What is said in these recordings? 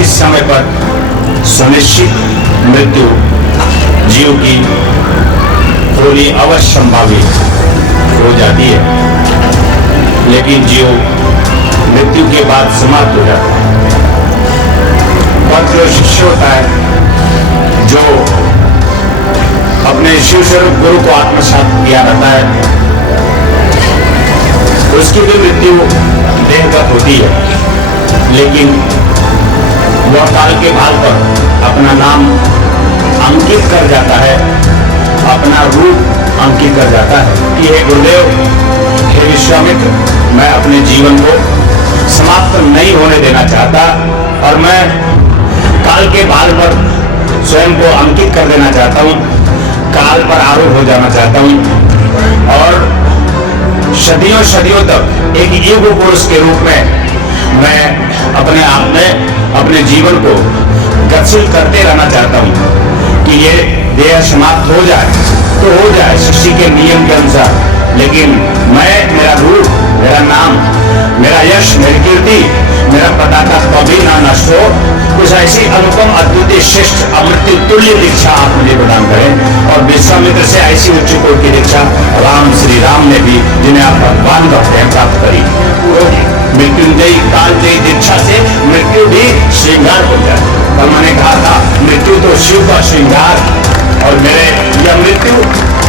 सुनिश्चित समय पर सुनिश्चित मृत्यु जीव की थोड़ी अवश्य संभावित हो जाती है, लेकिन जीव मृत्यु के बाद समाप्त हो जाता है। और जो शिष्य होता है, जो अपने शिव स्वरूप गुरु को आत्मसात किया रहता है, उसकी भी मृत्यु देहगत होती है, लेकिन वह काल के भाल पर अपना नाम अंकित कर जाता है, अपना रूप अंकित कर जाता है कि हे गुरुदेव, हे विश्वामित्र, मैं अपने जीवन को समाप्त नहीं होने देना चाहता और मैं काल के भाल पर स्वयं को अंकित कर देना चाहता हूँ, काल पर आरूढ़ हो जाना चाहता हूँ और सदियों सदियों तक एक युग पुरुष के रूप में मैं अपने आप में अपने जीवन को गतिशील करते रहना चाहता हूँ कि ये देह समाप्त हो जाए तो हो जाए सृष्टि के नियम के अनुसार, लेकिन मैं, मेरा रूप, मेरा नाम, मेरा यश, मेरी कीर्ति, मेरा पताका कभी ना नष्ट हो। कुछ ऐसी अनुपम, अद्वितीय, श्रेष्ठ, अमृत तुल्य दीक्षा आप मुझे प्रदान करें। और विश्वामित्र से ऐसी उच्च कोटि की दीक्षा राम, श्री राम ने भी, जिन्हें आप भगवान कहते हैं, प्राप्त करी। मृत्युंजयी कालजयी दीक्षा से मृत्यु भी श्रृंगार हो जाए। कल मैंने कहा था, मृत्यु तो शिव का श्रृंगार, और मेरे यह मृत्यु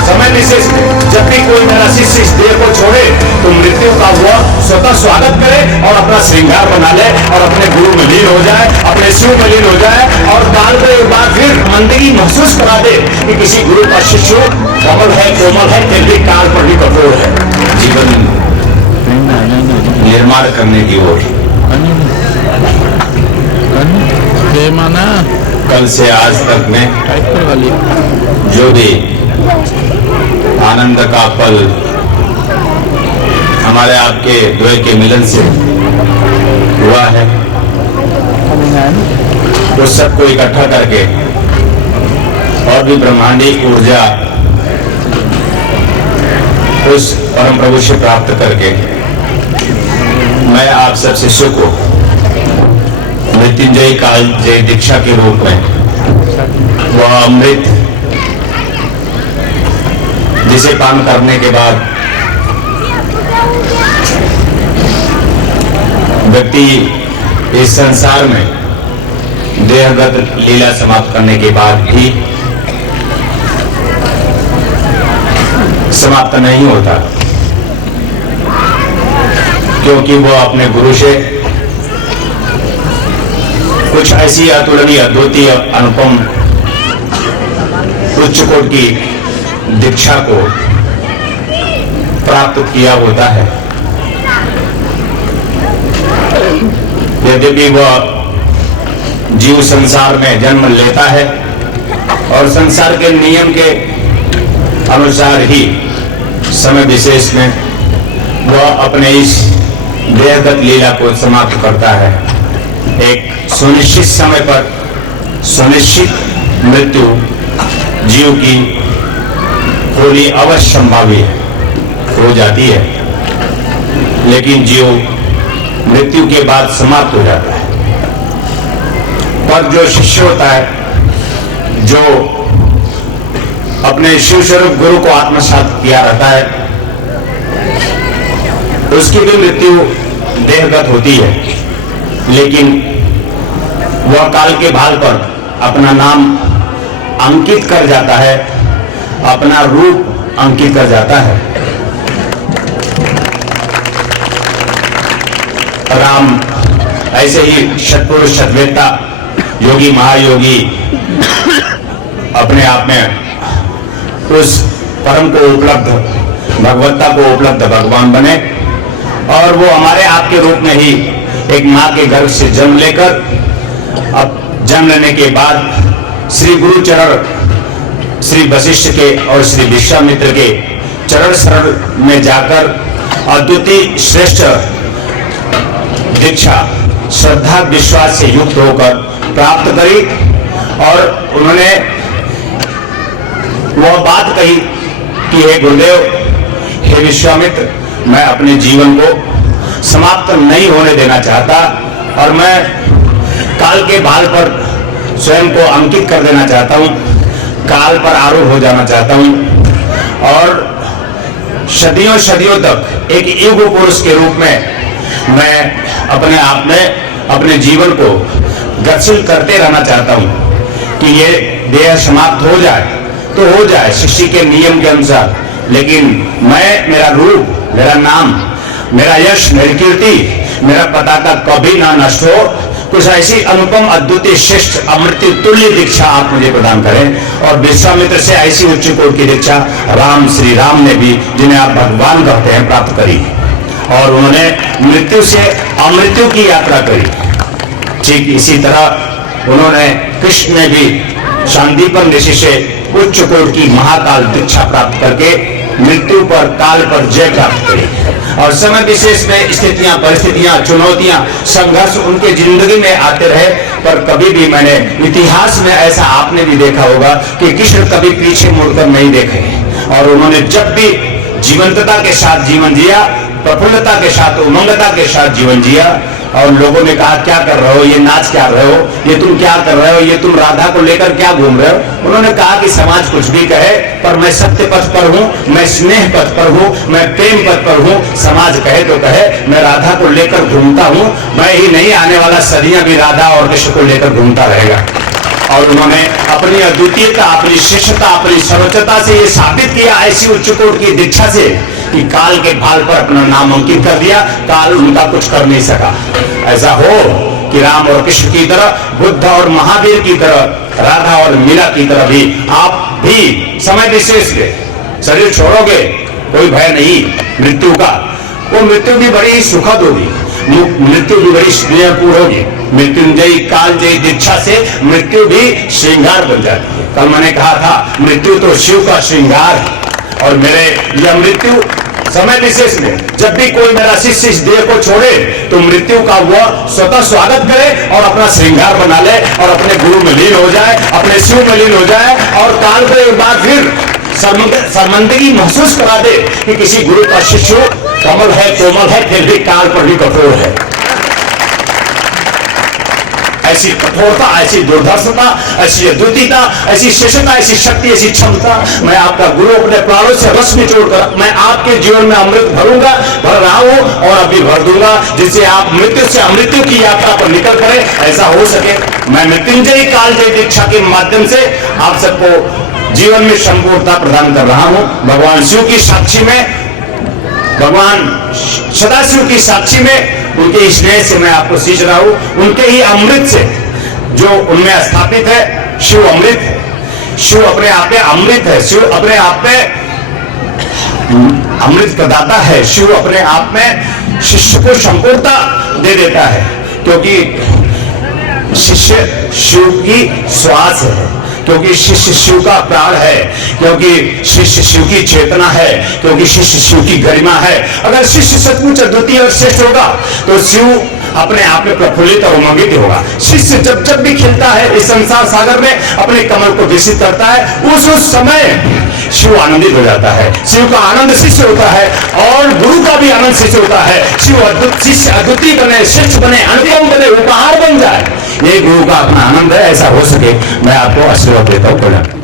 समय विशेष में जब भी कोई मेरा शिष्य इस देह को छोड़े तो मृत्यु का वह स्वतः स्वागत करे और अपना श्रृंगार बना ले और अपने गुरु में लीन हो जाए, अपने शिव में लीन हो जाए और काल को एक बार फिर मंदगी महसूस करा दे कि किसी गुरु का शिष्य कमल है, कोमल है, फिर भी काल पर भी कठोर है। जीवन निर्माण करने की ओर कल से आज तक में जो भी आनंद का पल हमारे आपके द्वय के मिलन से हुआ है, उस सबको इकट्ठा करके और भी ब्रह्मांडी ऊर्जा उस परम प्रभु से प्राप्त करके मैं आप सब शिष्यों को मृत्युंजयी कालजयी दीक्षा के रूप में वह अमृत जिसे पान करने के बाद व्यक्ति इस संसार में देहगत लीला समाप्त करने के बाद भी समाप्त नहीं होता, क्योंकि वो अपने गुरु से कुछ ऐसी अतुलनीय, अद्वितीय, अनुपम, उच्च कोटि की दीक्षा को प्राप्त किया होता है। यद्यपि वह जीव संसार में जन्म लेता है और संसार के नियम के अनुसार ही समय विशेष में वह अपने इस देहगत लीला को समाप्त करता है। एक सुनिश्चित समय पर सुनिश्चित मृत्यु जीव की थोड़ी अवश्य संभावित हो जाती है, लेकिन जीव मृत्यु के बाद समाप्त हो जाता है। पर जो शिष्य होता है, जो अपने शिव स्वरूप गुरु को आत्मसात किया रहता है, उसकी भी मृत्यु देहगत होती है, लेकिन वह काल के भाल पर अपना नाम अंकित कर जाता है, अपना रूप अंकित कर जाता है। राम ऐसे ही सत्पुरुष, सद्वेता, योगी, महायोगी अपने आप में उस परम को उपलब्ध, भगवत्ता को उपलब्ध भगवान बने और वो हमारे आपके रूप में ही एक माँ के गर्भ से जन्म लेकर, अब जन्म लेने के बाद श्री गुरु चरण, श्री वशिष्ठ के और श्री विश्वामित्र के चरण शरण में जाकर अद्वितीय श्रेष्ठ दीक्षा श्रद्धा विश्वास से युक्त होकर प्राप्त करी और उन्होंने वह बात कही कि हे गुरुदेव, हे विश्वामित्र, मैं अपने जीवन को समाप्त नहीं होने देना चाहता और मैं काल के भाल पर स्वयं को अंकित कर देना चाहता हूं, काल पर आरूढ़ हो जाना चाहता हूं और सदियों सदियों तक एक युग पुरुष के रूप में मैं अपने आप में अपने जीवन को गतिशील करते रहना चाहता हूं कि ये देह समाप्त हो जाए तो हो जाए सृष्टि के नियम के अनुसार, लेकिन मैं, मेरा रूप, मेरा नाम, मेरा यश, मेरी कीर्ति, मेरा पताका कभी ना नष्ट हो। कुछ ऐसी अनुपम, अद्वितीय, श्रेष्ठ, अमृत तुल्य दीक्षा आप मुझे प्रदान करें। और विश्वामित्र से ऐसी उच्च कोटि की दीक्षा राम, श्री राम ने भी, जिन्हें आप भगवान कहते हैं, प्राप्त करी और उन्होंने मृत्यु से अमृत्यु की यात्रा करी। ठीक इसी तरह उन्होंने, कृष्ण ने भी शांतिपन ऋषि से उच्च कोटि की महाकाल दीक्षा प्राप्त करके मृत्यु पर, काल पर जय प्राप्त करी। और समय विशेष में स्थितियां, परिस्थितियां, चुनौतियां, संघर्ष उनके जिंदगी में आते रहे, पर कभी भी मैंने इतिहास में ऐसा आपने भी देखा होगा कि कृष्ण कभी पीछे मुड़कर नहीं देखे और उन्होंने जब भी जीवंतता के साथ जीवन जिया, प्रफुल्लता के साथ, उमंगता के साथ जीवन जिया। और लोगों ने कहा क्या कर रहे हो, ये नाच क्या रहे हो, ये तुम क्या कर रहे हो, ये तुम राधा को लेकर क्या घूम रहे हो। उन्होंने कहा कि समाज कुछ भी कहे, पर मैं सत्य पथ पर हूं, मैं स्नेह पथ पर हूं, मैं प्रेम पथ पर हूं। समाज कहे तो कहे, मैं राधा को लेकर घूमता हूं, मैं ही नहीं, आने वाला सदियां भी राधा और कृष्ण को लेकर घूमता रहेगा। और उन्होंने अपनी अद्वितीयता, अपनी श्रेष्ठता, अपनी सर्वोच्चता से ये साबित किया ऐसी उच्च कोटि की दीक्षा से कि काल के भाल पर अपना नाम अंकित कर दिया, काल उनका कुछ कर नहीं सका। ऐसा हो कि राम और कृष्ण की तरह, बुद्ध और महावीर की तरह, राधा और मीरा की तरह भी आप भी समय विशेष के शरीर छोड़ोगे, कोई भय नहीं मृत्यु का। वो मृत्यु भी बड़ी सुखद होगी, मृत्यु भी बड़ी स्नेहपूर्ण होगी। मृत्युंजयी कालजयी दीक्षा से मृत्यु भी श्रृंगार बन जाती है। कल मैंने कहा था मृत्यु तो शिव का श्रृंगार है और मेरे यह मृत्यु समय विशेष में जब भी कोई मेरा शिष्य इस देह को छोड़े तो मृत्यु का वह स्वतः स्वागत करे और अपना श्रृंगार बना ले और अपने गुरु में लीन हो जाए, अपने शिव में लीन हो जाए और काल को एक बार फिर शर्मिंदगी महसूस करा दे कि किसी गुरु का शिष्य कमल है, कोमल है, फिर भी काल पर भी कठोर है। ऐसी कठोरता, ऐसी दुर्धर्षता, ऐसी अद्वितीयता, ऐसी शेषता, ऐसी शक्ति, ऐसी क्षमता, मैं आपका गुरु अपने प्राणों से रस निचोड़कर मैं आपके जीवन में अमृत भरूंगा, भर रहा हूं और अभी भर दूंगा, जिससे आप मृत्यु से अमृत्यु की यात्रा पर निकल पड़े। ऐसा हो सके मैं मृत्युंजयी कालजयी दीक्षा के माध्यम से आप सबको जीवन में संपूर्णता प्रदान कर रहा हूं। भगवान शिव की साक्षी में, भगवान सदाशिव की साक्षी में, उनके स्नेह से मैं आपको सींच रहा हूं, उनके ही अमृत से जो उनमें स्थापित है। शिव अमृत है, शिव अपने आप में अमृत है, शिव अपने आप में अमृत प्रदाता है, शिव अपने आप में शिष्य को संपूर्णता दे देता है, क्योंकि शिष्य शिव की श्वास है, क्योंकि शिष्य शिव का प्राण है, क्योंकि शिष्य शिव की चेतना है, क्योंकि शिष्य शिव की गरिमा है। अगर शिष्य सचमुच अद्वितीय और श्रेष्ठ होगा तो शिव अपने आप में प्रफुल्लित और उमंगित होगा। शिष्य जब जब भी खिलता है इस संसार सागर में, अपने कमल को विकसित करता है, उस समय शिव आनंदित हो जाता है। शिव का आनंद शिष्य होता है और गुरु का भी आनंद शिष्य होता है। शिव शिष्य अद्वितीय बने, श्रेष्ठ बने, अनुपम बने, उपहार बन जाए, ये गुरु का अपना आनंद है। ऐसा हो सके मैं आपको आशीर्वाद देता हूँ।